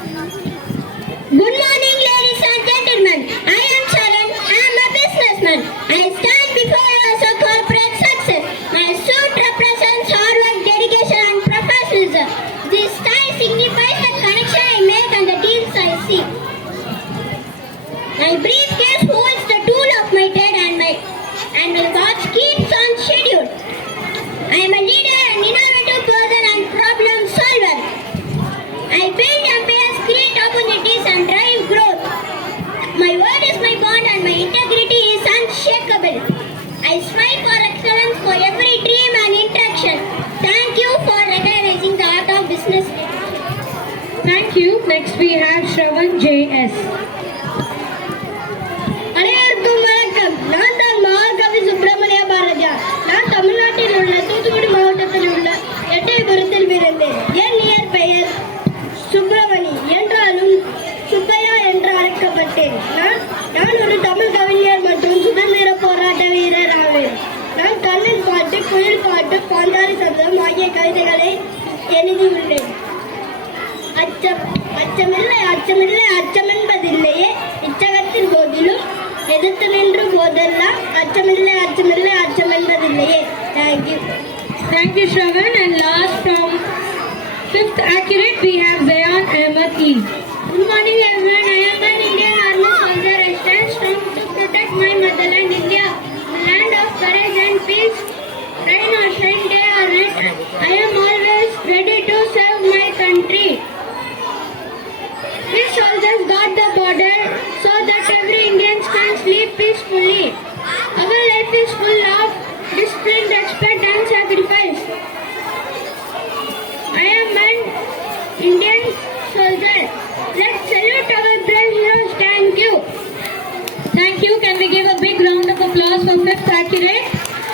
Good morning, ladies and gentlemen. I am Sharan. I am a businessman. I stand before you as a corporate success. My suit represents hard work, dedication, and professionalism. This tie signifies the connection I make and the deals I see. My briefcase holds the tool of my trade and my watch keeps on schedule. I am a leader, an innovative person, and problem solver. I build empires, create opportunities, and drive growth. My word is my bond, and my integrity is unshakable. I strive for excellence for every dream and interaction. Thank you for recognizing the art of business. Thank you. Next we have Shravan JS. அனைவருக்கும் வணக்கம். நான் தான் மகாகவி சுப்பிரமணிய பாரதியார். நான் தமிழ்நாட்டில் உள்ள தூத்துக்குடி மாவட்டத்தில் உள்ள எட்டயபுரத்தில் பிறந்தேன். என் இயற்பெயர் சுப்பிரமணி என்றாலும் சுப்பையா என்று அழைக்கப்பட்டேன். நான் ஒரு தமிழ் கவிஞர் மற்றும் சுதந்திர போராட்ட வீரர் ஆவேன். நான் கண்ணன் பாட்டு, குயில் பாட்டு, பாஞ்சாலி சபதம் ஆகிய கவிதைகளை எழுதியுள்ளேன். அச்சமில்லை அச்சமில்லை அச்சமென்பதில்லையே இச்சகத்தின் போதிலும் எதிர்த்து நின்று போதெல்லாம் அச்சமில்லை அச்சமில்லை அச்சம் என்பதில்லையே. Thank you. Thank you, Shravan. And last from 5th accurate we have Zayan Ahmed E. Good morning everyone. I am an Indian Army soldier. I stand strong to protect my motherland India, the land of courage and peace. Rain or shine, day or night, I am always ready to serve my country. These soldiers guard the border so that every Indian can sleep peacefully. Our life is full of discipline, respect and sacrifice. I am an Indian soldier. Let's salute our brave heroes. Thank you. Thank you. Can we give a big round of applause for 5th accurate?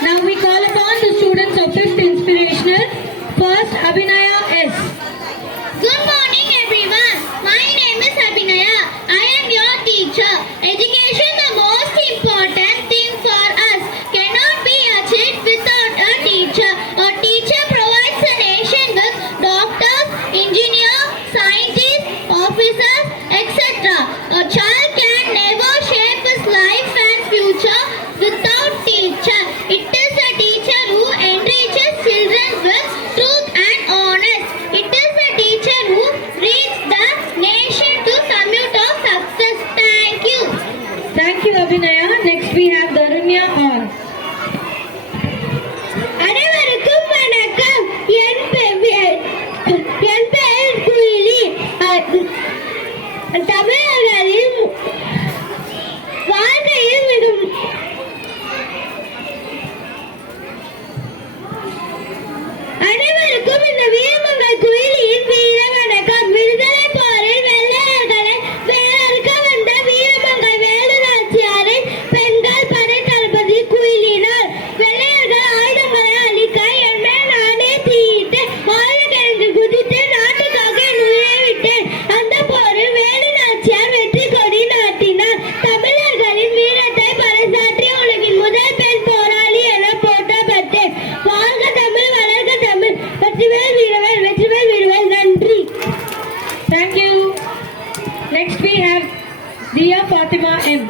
Now we call upon the students of 5th inspirational. First, Abhinaya S. Good morning everyone. My name is Abhinaya. I am your teacher. Education, the most important thing for us, cannot be achieved without a teacher. A teacher provides a nation with doctors, engineers, scientists, officers, etc. A child can never shape his life and future without teacher. It is a teacher who enriches children with truth and honest. It is a teacher who leads the nation to summit of success. Thank you. Thank you, Abhinaya. Next we have Darunya R. அனைவருக்கும் வணக்கம். என் பெயர் குயிலி. தமிழர்களின் வாழ்க்கையில் மிகவும் அனைவருக்கும் இந்த வீரமங்கள் குயிலியின் வீர வணக்கம். விடுதலை போரில் வெள்ளையர்களை வேறறுக்க வந்த வீரமங்கள் வேலு நாச்சியாரின் பெண்கள் படை தளபதி குயிலினார். வெள்ளையர்கள் ஆயுதங்களை அழிக்க என்னை நானே தீயிட்டு ஆயுதக்கிழங்கு குதித்து நாட்டுக்காக என் உயிரை விட்டேன். அந்த போரில் வேலு நாச்சியார் வெற்றி கொடி நாட்டினார். தமிழர்களின் வீரத்தை பறைசாற்றி உலகின் முதல் பெண் போராளி என போற்றப்பட்டேன். வாழ்க தமிழ், வளர்க தமிழ். வெற்றிவேல் வீரவேல், வெற்றிவேல் வீரவேல். நன்றி. Thank you. Next we have Dia Fatima M.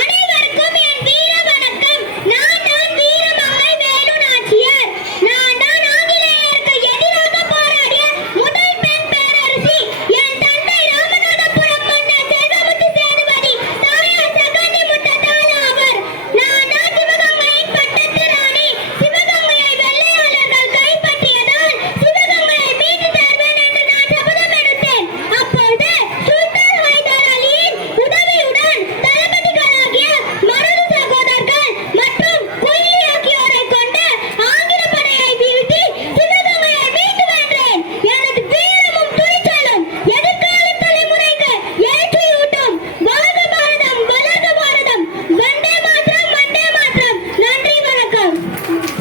அனைவருக்கும் என் வீர வணக்கம். நான் தான் வீரமங்கை வேலு நாச்சியார். நான் தான் ஆங்கிலேயருக்கு எதிராக போராடிய முதல் பெண் பேரரசி. என் தந்தை ராமநாதபுரம் மன்னர் சேகமுத்து சேதுபதி, தாயார் சகந்தி முட்டத்தாள் ஆவர். நான் தான் சிவகங்கையின் பட்டத்து ராணி. சிவகங்கையை வெள்ளையாளர்கள் கைப்பற்றியதால் சிவகங்கையை மீட்டு தருவேன் என்று நான் சபதம் எடுத்தேன். அப்பொழுது சுல்தான் ஹைதர் அலியின் உதவியுடன் தளபதிகளாகிய மருது சகோதரர்கள் மற்றும் குயிலி ஆகியோரை கொண்டு ஆங்கில படையை வீழ்த்தி சிவகங்கையை மீட்டு வென்றேன். எனது வீரமும் துணிச்சலும் எதிர்கால தலைமுறைக்கு ஏற்றியூட்டும். வாழ்க பாரதம், வளர்க பாரதம். வந்தே மாதரம், வந்தே மாதரம். நன்றி, வணக்கம்.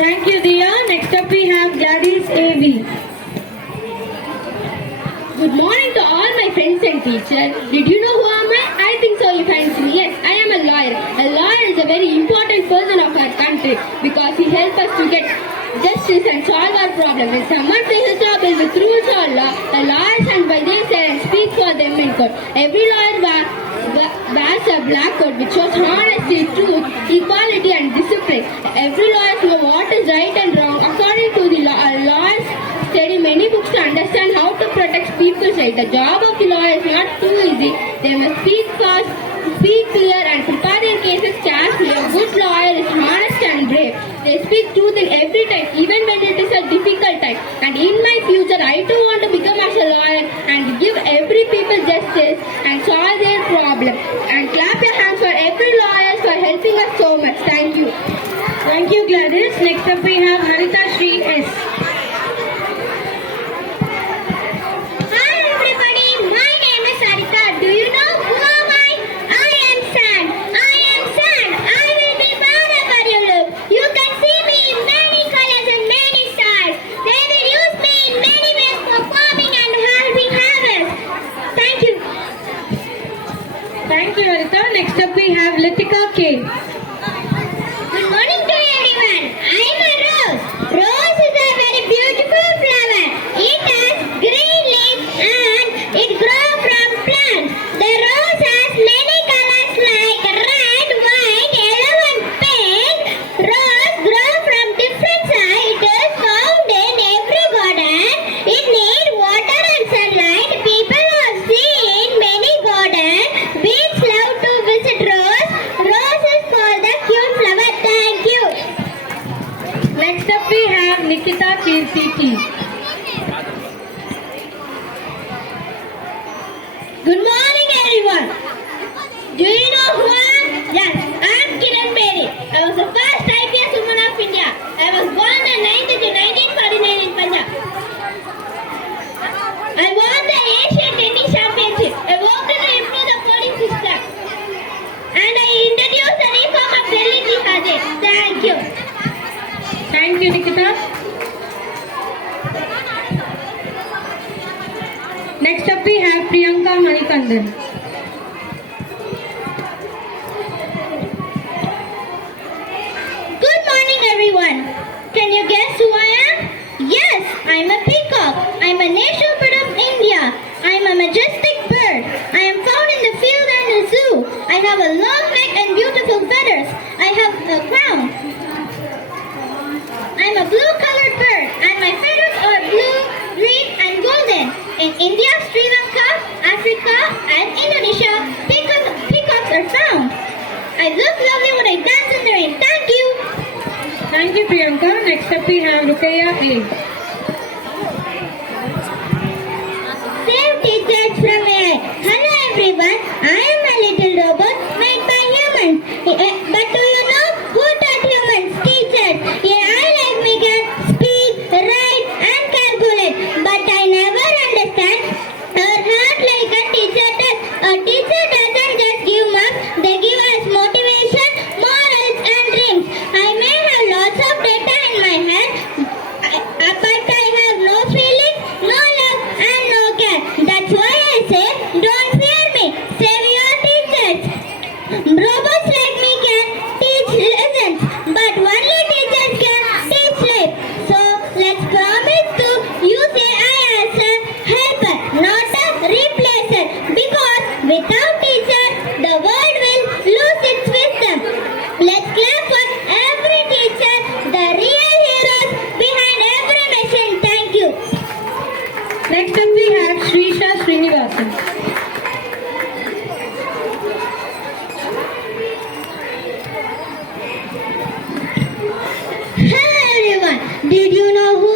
Thank you, Dia. Next up we have Gladys A.V. Good morning to all my friends and teachers. Did you know who am I? I think so. You fancy me. Yes, I am a lawyer. A lawyer is a very important person of our country because he helps us to get justice and solve our problems. When someone faces trouble with rules or law, the lawyer stands by their side and speaks for them in court. Every lawyer wears a black coat which shows honesty, truth, equality and discipline. Every lawyer knows what is right and wrong. According to the law, lawyers study many books to understand how to protect people's rights. The job of the lawyer is not too easy. They must speak fast, speak clear and prepare their cases carefully. A good lawyer is honest and brave. They speak truth in every time, even when it is a difficult time. And in my future, I too want to become as a lawyer and give every people justice and solve their problem. And clap your hands for every lawyer for helping us so much. Thank you. Thank you, Gladys. Next up we have Harita Shri S. Hi everybody, my name is Sarika. Do you know who am I? I am sand. I am sand. I will be wherever you look. You can see me in many colors and many styles. They will use me in many ways for farming and helping harvest. Thank you. Thank you, Harita. Next up we have Latika K. Good morning to everyone. I am a rose. Rose is a very beautiful flower. It has green leaves and it grows from plants. The rose has many colors like red, white, yellow and pink. Rose grows from different sizes. It is found in every garden. It needs water and sunlight. People have seen many gardens. Bees love to visit rose. Rose is called the cute flower. Thank you. Next up we have Nikita Kirti T. Good morning, everyone. Do you know who I am? Yes, I am Kiran Bedi. I was the first IPS woman of India. I was born on 9th June 1949 in Punjab. I won the Asian Tennis Championship. I worked to improve the polling system. And I introduced the reform of Delhi Budget. Thank you. Thank you, Nikita. Next up we have Priyanka Manikandan. Good morning, everyone. Can you guess who I am? Yes, I'm a peacock. I'm a national bird of India. I'm a majestic bird. I am found in the field and the zoo. I have a long neck and beautiful feathers. I have a crown. I'm a blue-colored bird, and my feathers are blue, green, and golden. In India, Sri Lanka, Africa, and Indonesia, peacocks are found. I look lovely when I dance in the rain. Thank you. Thank you, Priyanka. Next up we have Ruqayya A. Save teachers from AI. Hello everyone, I am a little robot made by humans. But do you know who taught humans? Teachers. AI like me can speak, write and calculate. But I never understand or heart like a teacher does. A teacher doesn't just give marks, they give us motivation, morals and dreams. I may have lots of data in my head, but I have no feelings, no love and no care. That's why I say, don't fear me, save your teachers. Robots like me can teach lessons, but only teachers can teach life. So let's promise to use AI as a helper, not a replacer. Because without teachers, the world will lose its wisdom. Let's clap for every teacher, the real heroes behind every mission. Thank you. Next up we have Srisha Srinivasan. Hello everyone. Did you know who